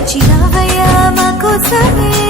వచ్చినావయ్యా మా కోసమే